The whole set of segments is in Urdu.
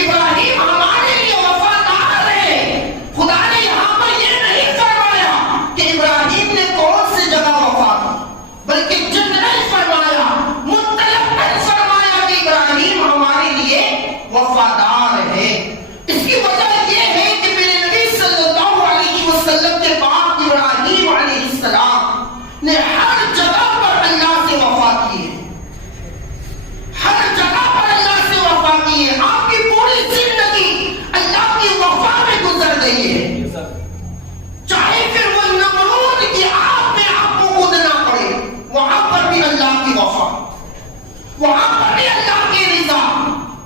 ابراہیم ہمارے لیے وفادار ہے. خدا نے یہاں پر یہ نہیں فرمایا کہ ابراہیم نے کون سی جگہ وفا کی، بلکہ جنرل فرمایا، مطلقاً فرمایا کہ ابراہیم ہمارے لیے وفادار ہے. اس کی وجہ یہ ہے کہ میرے نبی صلی اللہ علیہ وسلم کے بعد ابراہیم علیہ السلام نے ہر جگہ پر اللہ سے وفا کی ہے. ہر جگہ پر اللہ سے وفا کی ہے. آپ کی پوری زندگی اللہ کی وفا میں گزر گئی ہے. چاہے پھر وہ نمرود کی آگ میں آپ کو کودنا پڑے، وہاں پر بھی اللہ کی وفا، وہاں پر بھی اللہ کی رضا.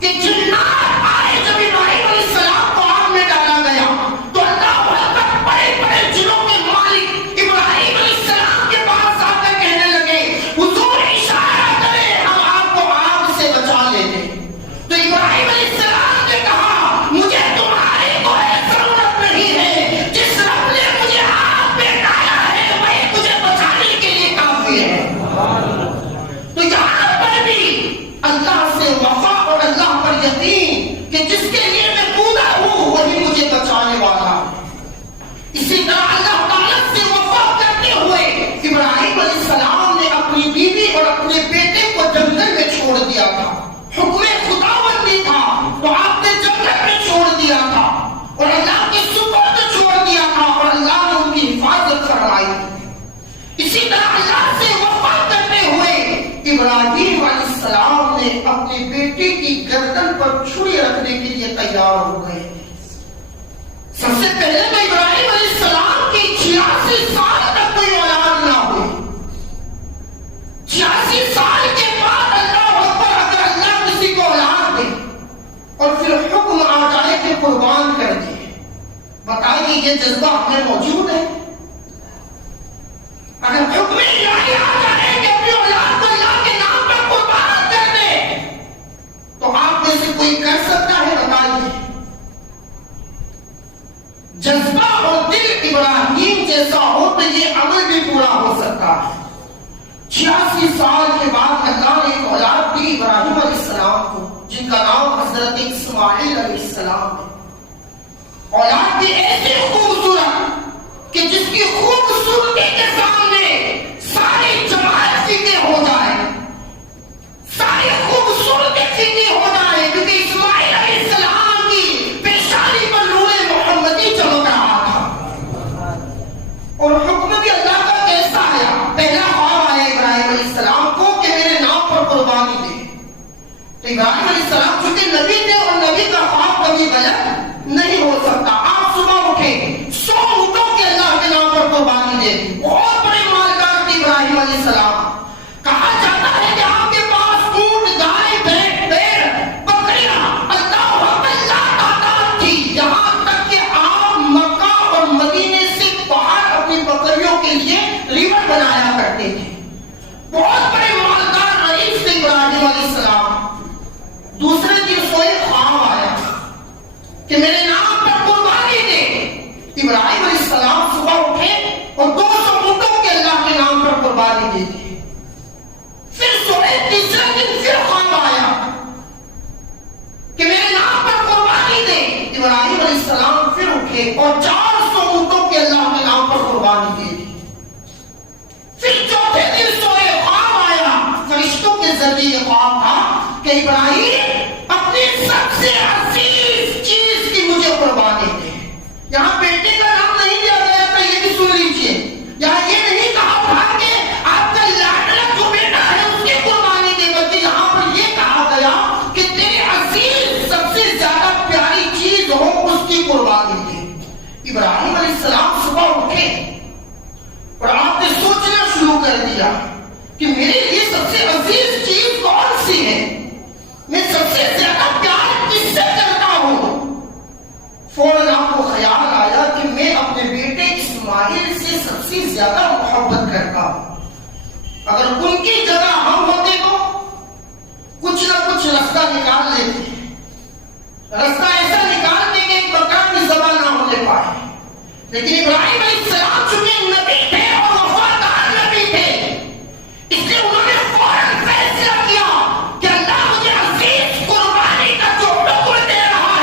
کہ جنات آئے جب ابراہیم علیہ السلام کو آگ میں ڈالا گیا تو اللہ اکبر، بڑے بڑے جنوں کے مالک ابراہیم علیہ السلام کے پاس آ کر کہنے لگے حضور اشارہ کریں ہم آپ کو آگ سے بچا لیتے. تو ابراہیم علیہ السلام نے کہا مجھے تمہاری کوئی ضرورت نہیں ہے، جس رب نے مجھے آگ میں ڈالا ہے وہی مجھے بچانے کے لیے کافی ہے. تو یہاں پر بھی اللہ سے وفا اور اللہ پر یقین کہ جس کے لیے میں پورا ہوں وہی مجھے بچانے والا ہے. اسی طرح اللہ تعالیٰ سے وفا کرتے ہوئے ابراہیم علیہ السلام نے اپنی بیوی اور اپنے بیٹے کو جنگل میں چھوڑ دیا تھا. حکم خداوندی تھا تو آپ نے جنگل میں چھوڑ دیا تھا اور اللہ کے سپرد چھوڑ دیا تھا اور اللہ نے ان کی حفاظت فرمائی. اسی طرح اللہ سے وفا کرتے ہوئے ابراہیم علیہ السلام نے اپنے بیٹے کی گردن پر چھری رکھنے کے لیے تیار ہو گئے. سب سے پہلے تو ابراہیم علیہ السلام کی 86 سال تک کوئی اولاد نہ ہوئی. 86 سال کے بعد اللہ اکبر اگر اللہ کسی کو اولاد دے اور پھر حکم آ جائے کہ قربان کر دے، بتائیے یہ جذبہ ہمیں موجود ہے؟ اگر حکم الہی آ جائے کہ اپنی اولاد کو اللہ کے نام پر قربان کر دے تو آپ میں سے کوئی کر سکتا ہے؟ بتائیے. جذبہ اور دل ابراہیم جیسا ہو تو یہ عمل بھی پورا ہو سکتا ہے. 86 سال کے بعد اللہ نے ایک اولاد دی ابراہیم علیہ السلام کو جن کا نام حضرت اسماعیل علیہ السلام ہے. اولاد بھی ایسی خوبصورت کہ جس کی خوبصورتی کے سامنے ساری جماعت فیکے ہو جائے، ساری خوبصورتی فیکے ہو جائے، کیونکہ اسماعیل علیہ السلام کی پیشانی پر نور محمدی چمک رہا تھا. اور حکم بھی اللہ کا کیسا آیا؟ پہلا خواب آیا ابراہیم علیہ السلام کو کہ میرے نام پر قربانی دے. تو ابراہیم علیہ السلام چونکہ نبی تھے اور نبی کا خواب کبھی غلط نہیں ہو سکتا. آپ صبح اٹھے 100 اونٹوں کے اللہ کے نام پر قربانی دے. بہت بڑے مالدار تھے ابراہیم علیہ السلام. کہا جاتا ہے کہ آپ کے پاس اونٹ، گائے، بھیڑ، بکریاں اللہ تعداد تھی، یہاں تک کہ آپ مکہ اور مدینے سے باہر اپنی بکریوں کے لیے ریور بنایا کرتے تھے. بہت بڑے مالدار رئیس تھے ابراہیم علیہ السلام. دوسرے دن سوئے خواب آیا کہ میرے نام پر قربانی دے. ابراہیم علیہ السلام صبح اٹھے اور 200 اونٹوں کے اللہ کے نام پر قربانی دے دی. پھر سوئے، تیسرے دن پھر خواب آیا کہ میرے نام پر قربانی دے. ابراہیم علیہ السلام پھر اٹھے اور 400 اونٹوں کے اللہ کے نام پر قربانی دے دی. پھر چوتھے دن سوئے، خواب آیا، فرشتوں کے ذریعے خواب تھا کہ ابراہیم اپنی سب سے عزیز چیز کی مجھے قربانی دے. یہاں بیٹے کا نام نہیں دیا گیا تھا، یہ بھی سن لیجیے. یہاں یہ نہیں کہا تھا کہ آپ کا لاڈلا جو بیٹا ہے اس کی قربانی دے، بلکہ یہاں پر یہ کہا گیا کہ تیرے عزیز سب سے زیادہ پیاری چیز ہو اس کی قربانی دے. ابراہیم علیہ السلام صبح اٹھے اور آپ نے سوچنا شروع کر دیا کہ میرے لیے سب سے عزیز چیز کون سی ہے، میں سب سے زیادہ پیار کس سے کرتا ہوں. فوراً آپ کو خیال آیا کہ میں اپنے بیٹے اسماعیل سے سب سے زیادہ محبت کرتا ہوں. اگر ان کی جگہ ہم ہوتے تو کچھ نہ کچھ راستہ نکال لیتے. راستہ ایسا نکالتے کہ ایک بکرا بھی ذبح نہ ہونے پائے. لیکن ابراہیم علیہ السلام چونکہ نبی تھے اور وفادار نبی تھے، اس لیے انہوں نے فوراً فیصلہ کیا کہ اللہ مجھے عزیز قربانی کا جو حکم دے رہا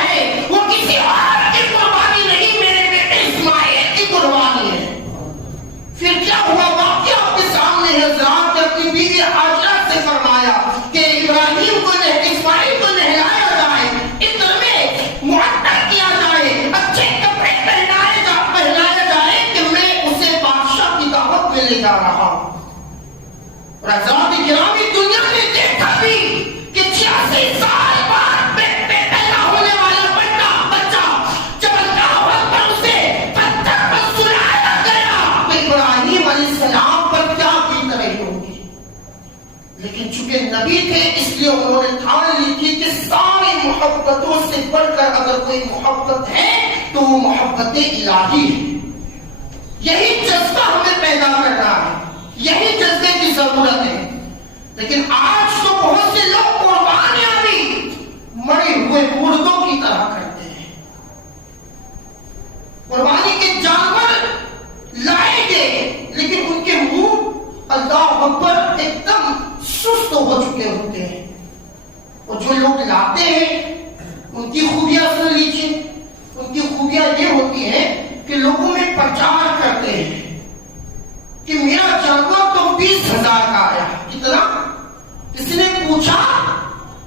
محبتوں سے بڑھ کر اگر کوئی محبت ہے تو وہ محبت الہی ہے. یہی جذبہ ہمیں پیدا کرنا ہے, یہی جذبے کی ضرورت ہے. لیکن آج تو بہت سے لوگ قربانیاں بھی مرے ہوئے مردوں کی طرح کرتے ہیں. قربانی کے جانور لائے گئے لیکن ان کے منہ اللہ اکبر ایک دم سست ہو چکے ہوتے ہیں. اور جو لوگ لاتے ہیں ان کی خوبیاں سن لیجیے. ان کی خوبیاں یہ ہوتی ہیں کہ لوگوں میں پرچار کرتے ہیں کہ میرا جانور تو 20,000 کا آیا. کتنا؟ کسی نے پوچھا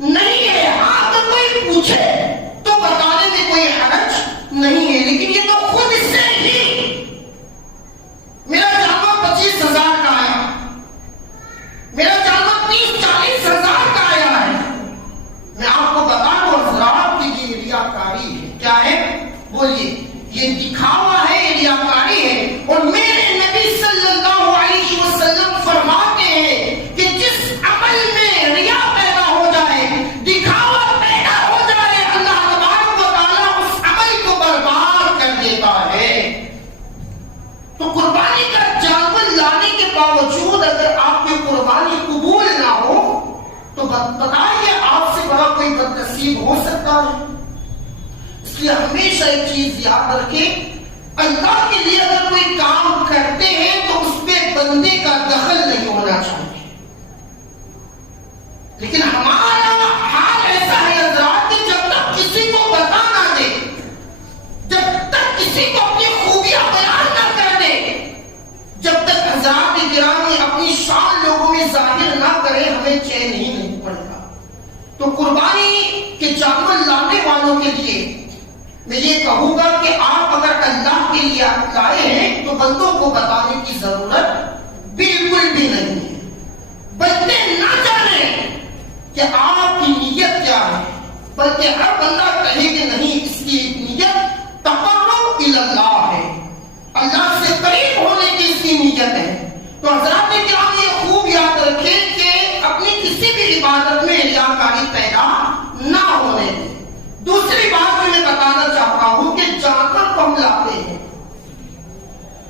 نہیں ہے. ہاں اگر کوئی پوچھے تو بتانے میں کوئی حرج نہیں ہے, لیکن یہ تو خود اس سے ہی میرا جانور 25,000 کا آیا, میرا جانور 30-40,000 کا آیا ہے. میں آپ کو بتا دوں حضرات کہ یہ ریاکاری ہے. کیا ہے؟ بولیے. یہ دکھاوا ہے, یہ ریاکاری ہے. اور میرے نبی صلی اللہ علیہ وسلم فرماتے ہیں کہ جس عمل میں ریا پیدا ہو جائے, دکھاوا پیدا ہو جائے, اللہ تبارک و تعالیٰ اس عمل کو برباد کر دیتا ہے. تو قربانی کا جانور لانے کے باوجود اگر آپ کی قربانی قبول نہ ہو تو بتائیے آپ سے بڑا کوئی بدنصیب ہو سکتا ہے؟ اس لیے ہمیشہ ایک چیز یاد رکھیں, اللہ کے لیے اگر کوئی کام کرتے ہیں تو اس پہ بندے کا دخل نہیں ہونا چاہیے. لیکن ہمارا حال ایسا ہے حضرات کہ جب تک کسی کو بتا نہ دے, جب تک کسی کو اپنی خوبیاں بیان نہ کر دے, جب تک حضرات گرامی اپنی شان لوگوں میں ظاہر نہ کرے, ہمیں چین ہی نہیں پڑتا. تو قربانی کے جانور لانے والوں کے لیے میں یہ کہوں گا کہ آپ اگر اللہ کے لیے لائے ہیں تو بندوں کو بتانے کی ضرورت بالکل بھی نہیں ہے. بندے نہ جانیں کہ آپ کی نیت کیا ہے, بلکہ ہر بندہ کہے کہ نہیں اس کی نیت تقرب الی اللہ ہے, اللہ سے قریب ہونے کی اس کی نیت ہے. تو حضرات کرام یہ خوب یاد رکھیں کہ اپنی کسی بھی عبادت میں ریاکاری پیدا نہ ہونے دیں. دوسری بات جو میں بتانا چاہتا ہوں کہ جانور کو ہم لاتے ہیں,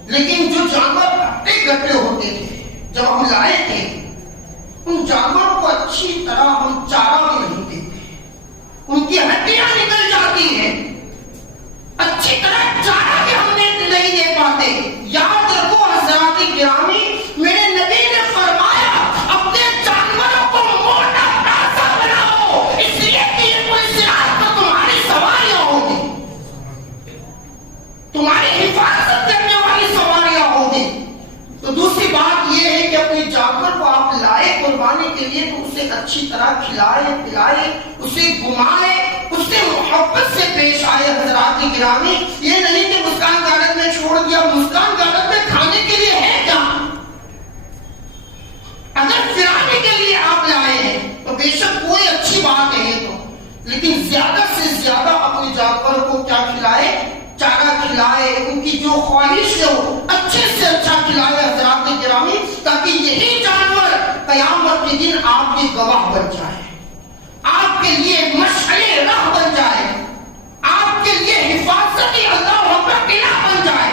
لیکن جو جانور ہٹے گٹے ہوتے تھے جب ہم لائے تھے, ان جانوروں کو اچھی طرح ہم چارہ بھی نہیں دیتے. ان کی ہڈیاں نکل جاتی ہیں, اچھی طرح چارہ بھی ہم نہیں دے پاتے. یاد رکھو حضرات گرامی, میرے نبی نے فرمایا اپنے جانوروں کو موٹا تازہ بناؤ, اس لیے کہ یہ کوئی صراط تو تمہاری سواریاں ہوگی, تمہاری حفاظت کرنے والی سواریاں ہوگی. تو دوسری بات یہ ہے کہ اپنے جانور کو آپ لائے قربانی کے لیے تو اسے اچھی طرح کھلائے پلائے, اسے گھمائے, اس سے محبت سے پیش آئے. حضرات گرامی یہ نہیں کہ مسکان گارڈن میں چھوڑ دیا, مسکان گارڈن میں کھانے کے لیے ہے کیا؟ اگر کھلانے کے لیے آپ لائے ہیں تو بے شک کوئی اچھی بات ہے یہ تو, لیکن زیادہ سے زیادہ اپنے جانور کو کیا کھلائے, چارہ کھلائے, ان کی جو خواہش ہے وہ اچھے سے اچھا کھلائے. حضرات گرامی تاکہ یہی جانور قیامت کے دن آپ کی گواہ بن جائے, آپ کے لیے مشعل راہ بن جائے, آپ کے لیے حفاظتی اللہ اکبر قلعہ بن جائے,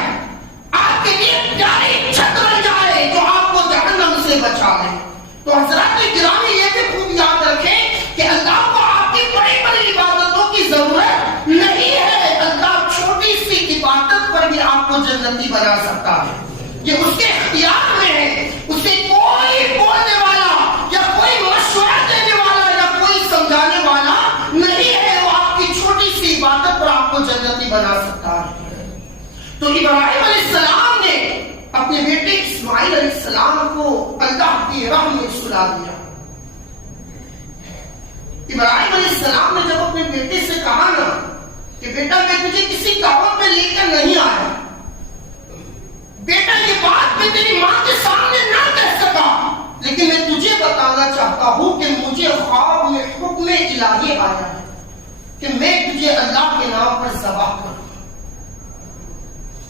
آپ کے لیے پیاری چھت بن جائے جو آپ کو جہنم سے بچا لے. تو حضرات گرامی یہ بھی خوب یاد رکھیں کہ اللہ کو آپ کی بڑی بڑی عبادتوں کی ضرورت نہیں ہے. اللہ چھوٹی سی عبادت پر بھی آپ کو جنتی بنا سکتا ہے, یہ اس کے اختیار میں ہے. اسے کوئی بولنے والا یا کوئی مشورہ دینے والا یا کوئی سمجھانے والا نہیں ہے, وہ آپ کی چھوٹی سی عبادت پر آپ کو جنتی بنا سکتا ہے. تو ابراہیم علیہ السلام نے اپنے بیٹے اسماعیل علیہ السلام کو اللہ کی راہ میں سلا دیا. ابراہیم علیہ السلام نے جب اپنے بیٹے سے کہا نا کہ بیٹا میں تجھے کسی دعوت میں لے کر نہیں آیا, بیٹا یہ بات میں تیری ماں کے سامنے نہ کہہ سکا, لیکن میں تجھے بتانا چاہتا ہوں کہ مجھے خواب میں حکم الہی آیا ہے کہ میں تجھے اللہ کے نام پر ذبح کروں.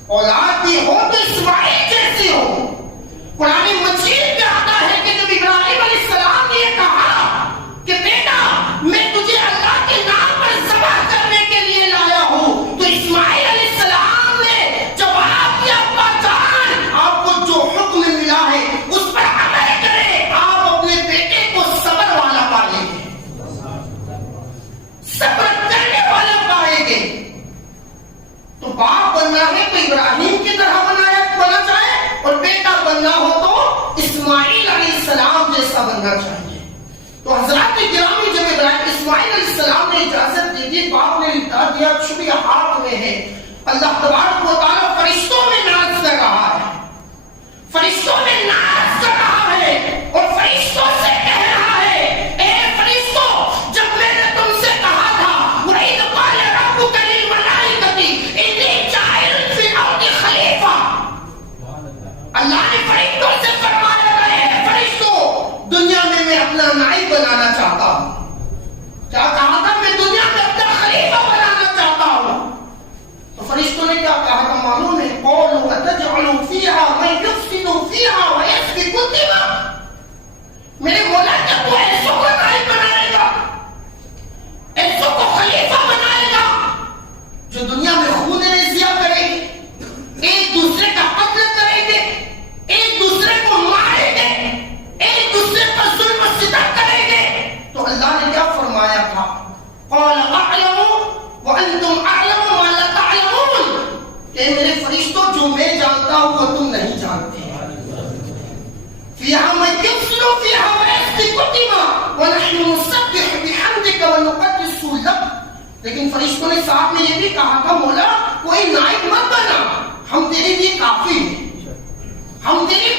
اولاد بھی ہو تو اسماعیل جیسی ہو. قرآن مجید میں آتا ہے کہ جب ابراہیم علیہ السلام نے یہ کہا کہ بیٹا میں تجھے اللہ کے نام پر بننا ہے تو ابراہیم کی طرح بننا چاہے، اور بیٹا بننا ہو تو اسماعیل علیہ السلام جیسا بننا چاہیے۔ تو حضرات گرامی جب اسماعیل علیہ السلام نے اجازت دے دی، باپ نے لٹا دیا، چھری ہاتھ میں ہے، اللہ تبارک و تعالیٰ فرشتوں میں ناز کر رہا ہے، فرشتوں میں ناز کر رہا ہے، اور فرشتوں سے کہہ رہا ہے، اے فرشتوں، جب میں نے تم سے کہا تھا وَإِذْ قَالَ رَبُّكَ لِلْمَلَائِكَةِ إِنِّي جَاعِلٌ فِي الْأَرْضِ خَلِيفَةً، اللہ نے فرشتوں سے فرمایا ہے، اے فرشتوں، دنیا میں اپنا نائب بنانا چاہتا ہوں۔ کیا کہا تھا؟ میں دنیا میں اپنا خلیفہ بنانا چاہتا ہوں۔ تو فرشتوں نے کیا کہا تھا معلوم ہے؟ قَالُوا أَتَجْعَلُ فِيهَا مَن يُفْسِدُ فِيهَا وَيَسْفِكُ الدِّمَاءَ، میرے مولا کیا تو ایسوں کو نائب بنائے گا، ایسوں کو خلیفہ بنائے گا جو دنیا میں خون ریزیاں کرے گے، ایک دوسرے کا قتل کریں گے، ایک دوسرے کو ماریں گے، ایک دوسرے پر ظلم و ستم کریں گے؟ تو اللہ نے کیا فرمایا تھا؟ قَالَ أَعْلَمُ وَأَنْتُمْ أَعْلَمُ مَا لَا تَعْلَمُونَ، کہ میرے فرشتوں جو میں جانتا ہوں وہ تم نہیں جانتے۔ فِيهَا مَن يُفْسِدُ فِيهَا وَيَسْفِكُ الدِّمَاءَ وَنَحْنُ نُسَبِّحُ بِحَمْدِكَ وَنُقَدِّسُ لَكَ، لیکن فرشتوں نے ساتھ میں یہ بھی کہا تھا مولا کوئی نائب مت بنا، ہم تیرے لیے کافی ہیں، ہم تیری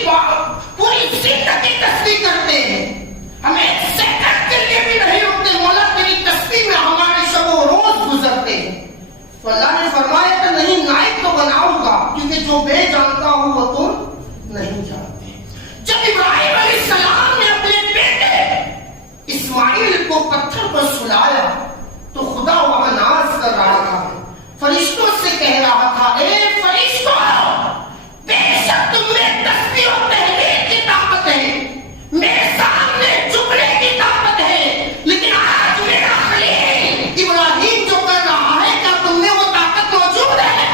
پوری زندگی تسبیح کرتے ہیں، ہم ایک سیکنڈ کے لیے بھی نہیں رکتے مولا، تیری تسبیح میں ہمارے شب و روز گزرتے ہیں۔ تو اللہ نے فرمایا کہ نہیں، نائب تو بناؤں گا، کیونکہ جو میں جانتا ہوں وہ تم نہیں جانتے۔ جب ابراہیم علیہ السلام نے اپنے بیٹے اسماعیل کو پتھر پر سلایا تو خدا وہاں ناز کر رہا تھا، فرشتوں سے کہہ رہا تھا، اے فرشتوں، بے شک تم میں تسبیح و تحلیل کی طاقت ہے، میرے سامنے جھکنے کی طاقت ہے، لیکن آج میرا خلیل ابراہیم جو کر رہا ہے، کیا تم میں وہ طاقت موجود ہے؟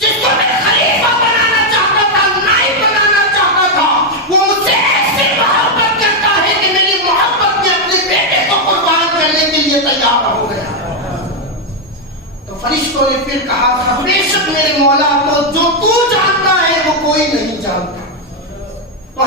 جس کو میں خلیفہ بنانا چاہتا تھا، نائب بنانا چاہتا تھا، وہ مجھ سے ایسی محبت کرتا ہے کہ میری محبت میں اپنے بیٹے کو قربان کرنے کے لیے تیار ہو گیا۔ تو فرشتوں نے پھر کہا